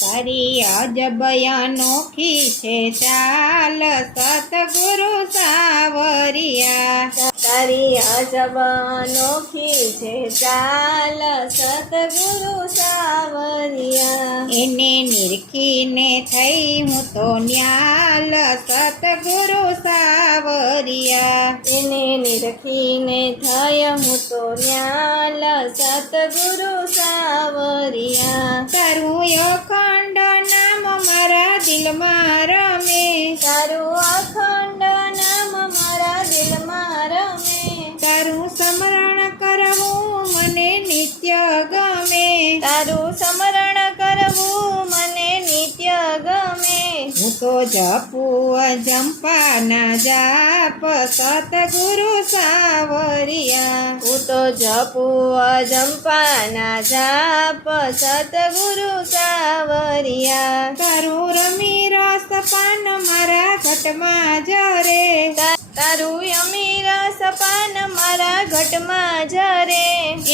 તારી અજબ અનોખી છે ચાલ સતગુરુ સાવરિયા, તારી અજબ અનોખી છે ચાલ સતગુરુ સાવરિયા, એને નિરખીને થઈ હું તો ન્યાલ સતગુરુ સાવરિયા, એને નિરખીને થય હું તો ન્યાલ સતગુરુ સાવરિયા, તારું અખંડ નામ મારા દિલમાં રમે, તારું અખંડ નામ મારા દિલમાં રમે, તારું સ્મરણ કરવું મને નિત્ય ગમે, તારું સ્મરણ કરવું મને નિત્ય ગમે, હું તો જપું અજંપાના જાપ સતગુરુ સાવરિયા, હું તો જપું અજંપાના જાપ સતગુરુ સાવરિયા, તારું રમી રસ પાન મારા ઘટમાં જરે, તારું યમી રસ પાન મારા ઘટમાં જરે,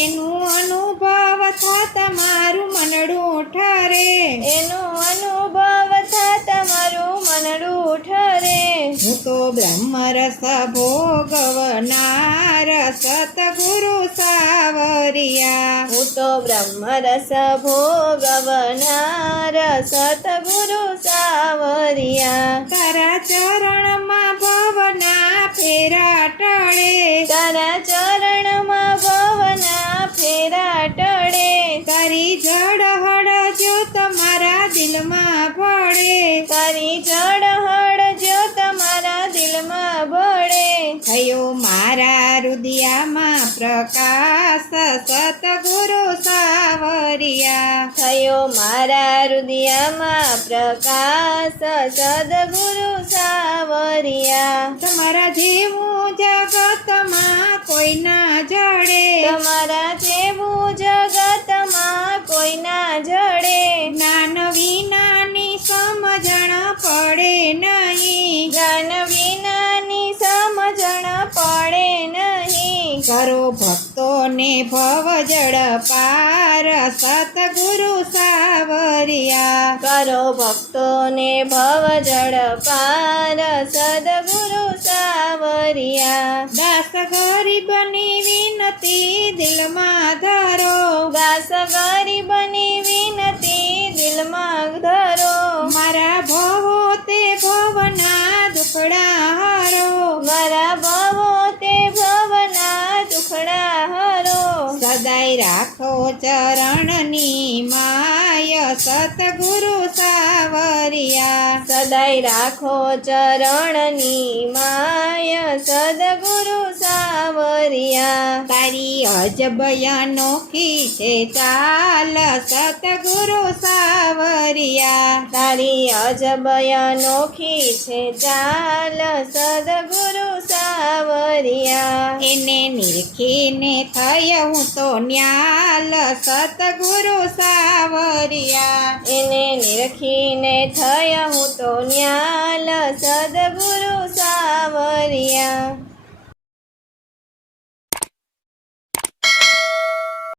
એનું અનુભવ થાત મારું મનડું ઠરે, એનું અનુભવ થાત મારું મનડું ઠરે, હું તો બ્રહ્મરસ ભોગવનાર સતગુરુ સાવરિયા, હું તો બ્રહ્મરસ ભોગવનાર સતગુરુ સાવરિયા, તારા ચરણમાં ભવના ફેરા ટળે, તારા ચરણમાં ભવના ફેરા ટળે, તારી જળહળ જ્યોત મારા દિલમાં ભળે, તારી જળહળ જ્યોત મારા દિલમાં ભળે, થયો મારા હૃદયમાં પ્રકાશ સતગુરુ સાવરિયા, થયો મારા હૃદયમાં પ્રકાશ સદગુરુ સાવરિયા, તમારા જેવું જગતમાં કોઈ ના જડે, તમારા જેવું જગતમાં કોઈ ના જડે, જ્ઞાન વિનાની સમજણ પડે નહીં, જ્ઞાન વિનાની સમજણ પડે નહીં, કરો ભક્તોને ભવજળ પાર સતગુરુ સાવરિયા, કરો ભક્તોને ભવજળ પાર સદગુરુ સાવરિયા, દાસ ગરીબની વિનતી દિલમાં ધરો, દાસ ગરીબની વિનતી દિલમાં ધરો, મારા ભવો તે ભવના દુખડા હરો, મારા ભવો તે ભવના દુખડા હરો, સદાય રાખો ચરણની માય સતગુરુ સાવરિયા, સદાય રાખો ચરણની માય સદગુરુ સાવરિયા, તારી અજબ અનોખી છે ચાલ સતગુરુ સાવરિયા, તારી અજબ અનોખી છે ચાલ સદગુરુ સાવરિયા, એને નિરખીને થય હું તો ન્યાલ સતગુરુ સાવરિયા, એને નિરખીને થય હું તો ન્યાલ સદગુરુ સાવરિયા.